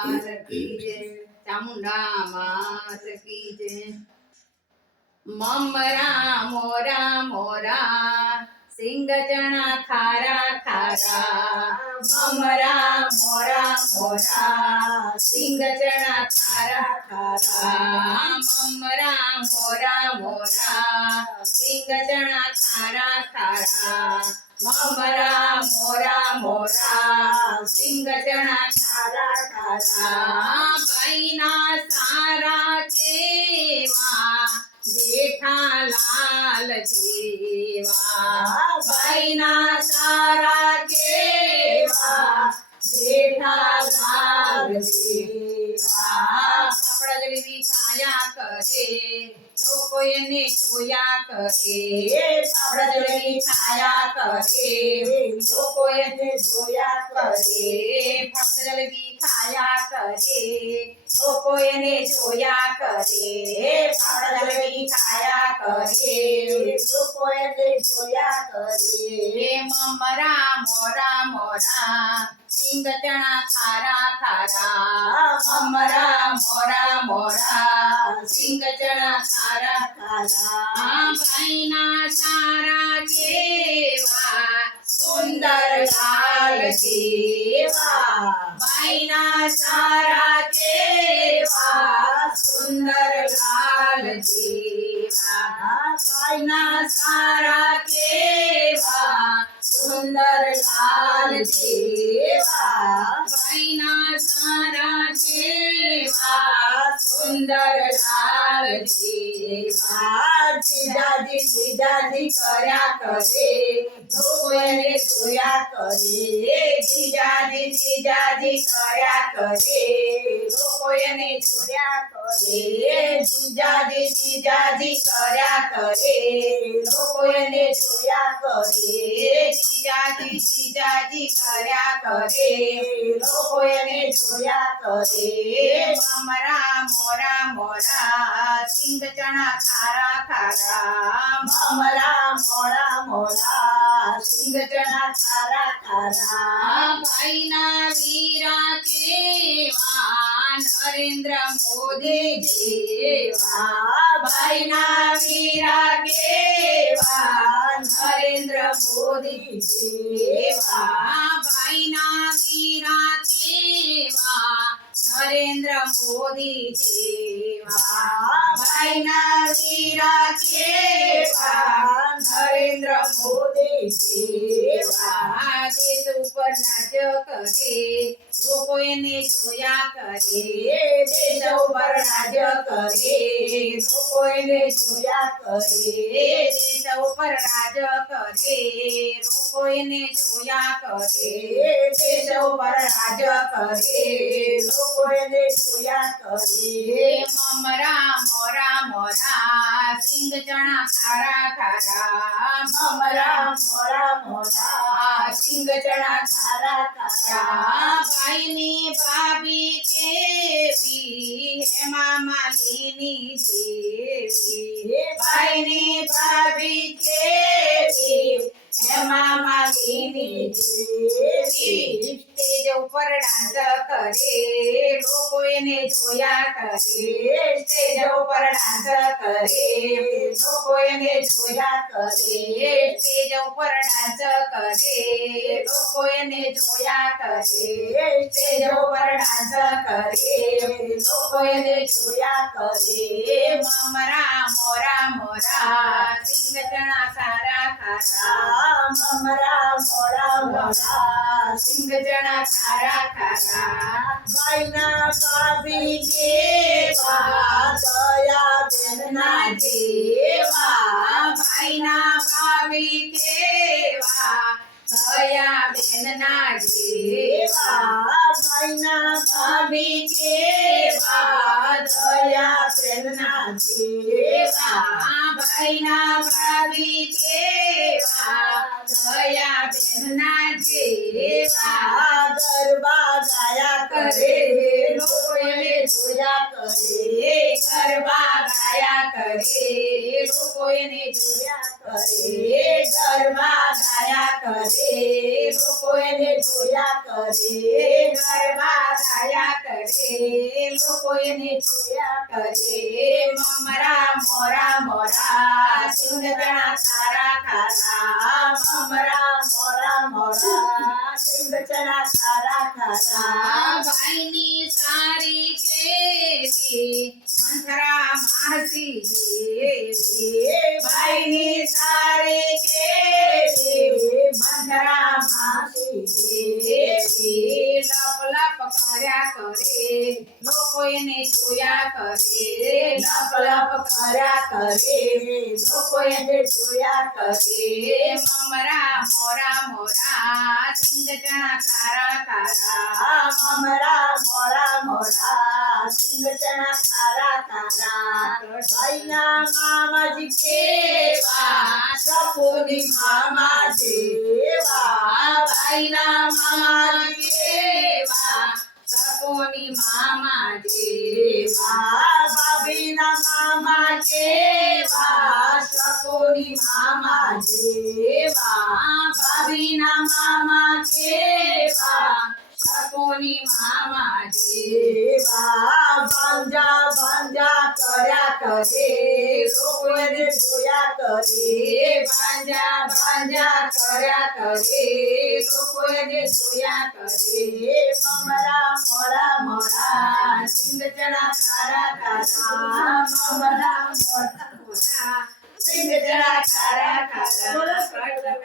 लाल की जय। चामुंडा मात की जय। ममरा मोरा मोरा सिंग चना खारा खारा। ममरा मोरा मोरा सिंग चना खारा खारा। ममरा मोरा मोरा सिंग चना खारा खारा। ममरा मोरा मोरा सिंग चना खारा खारा। भाईना सारा केवा जेठालाल जेवा। भाईना सारा केवा जेठालाल जेवा। फाफड़ा जलेबी खाया करे लोको एने जोया करे। फाफड़ा जलेबी खाया करे लोको एने जोया करे। फाफड़ा जलेबी खाया करे लोको एने जोया करे। फाफड़ा जलेबी खाया करे लोको एने जोया करे। ममरा मोरा मोरा सिंग चना खारा खारा। ममरा मोरा मोरा सिंग चना खारा खारा। भाईना सारा केवा सुंदर लाल जेवा। भाईना सारा केवा सुंदर लाल जेवा। भाईना सारा केवा सुंदर लाल जेवा। भाईना सारा केवा सुंदर लाल जेवा। जीजाजी जीजाजी कर्या करे लोको एने जोया करे। जीजाजी जीजाजी कर्या करे लोको एने जोया करे। जीजाजी जीजाजी कर्या करे लोको एने जोया करे। जीजाजी जीजाजी कर्या करे लोको एने जोया करे। ममरा मोरा मोरा सिंग चना खारा खारा। ममरा मोरा मोरा सिंग चना खारा खारा। भाईना वीरा केवा नरेंद्र मोदी जेवा। भाईना वीरा केवा नरेंद्र मोदी जेवा। भाईना वीरा केवा नरेंद्र मोदी जेवा। भाईना वीरा केवा नरेंद्र मोदी जेवा। देश ऊपर राज्य करे लोको एने जोया करे। देश ऊपर राज्य करे लोको एने जोया करे। देश ऊपर राज्य करे लोको एने जोया करे। देश ऊपर राज्य करे लोको एने जोया करे। ममरा मोरा मोरा सिंग चना खारा खारा। ममरा मोरा मोरा सिंग चना खारा खारा। भाईनी भाभी केवी हेमा मालिनी जेवी। भाईनी भाभी केवी हेमा मालिनी जेवी। स्टेज ऊपर डांस करे लोको एने जोया करे। स्टेज ऊपर डांस करे लोको एने जोया करे। स्टेज ऊपर डांस करे लोको एने जोया करे। स्टेज ऊपर डांस करे लोको एने जोया करे। ममरा मोरा मोरा सिंग चना सारा खारा। ममरा मोरा मोरा सिंग चना खारा खारा। भाईना भाभी केवा दया बेनना जेवा। भाईना भाभी केवा दया बेनना जेवा। भाईना भाभी केवा दया बेनना जेवा। भाईना भाभी केवा दया बेनना जेवा। गरबा गाया करे लोको एने जोया करे। गरबा गाया करे लोको एने जोया करे। गरबा गाया करे लोको एने जोया करे। गरबा गाया करे કરે લોકો એને જોયા કરે મમરા મોરા મોરા સિંગ ચણા ખારા ખારા મમરા મોરા મોરા સિંગ ચણા ખારા ખારા ભાઈની સારી કેવી મંથરા માસી જેવી ભાઈની સારી કેવી મંથરા માસી જેવી લપ લપ કર્યા કરે લોકો એને જોયા કરે લપ લપ કર્યા કરે લોકો એને જોયા કરે મમરા મોરા મોરા સિંગ ચણા ખારા ખારા મમરા મોરા મોરા સિંગ ચણા ખારા ખારા ભાઈના મામાજી કેવા સપોની મામા જેવા ભાઈના મામાજી કેવા સપોની મામા જેવા ભાભીના મામા કેવા સપોની મામા જેવા ભાભીના મામા કેવા સપોની મામા જેવા ભાંજા ભાંજા કર્યા કરે લોકો એને જોયા કરે ભાંજા ભાંજા કર્યા કરે લોકો એને જોયા કરે મમરા મોરા મોરા સિંગ ચણા ખારા ખારા મમરા મોરા મોરા સિંગ ચણા ખારા ખારા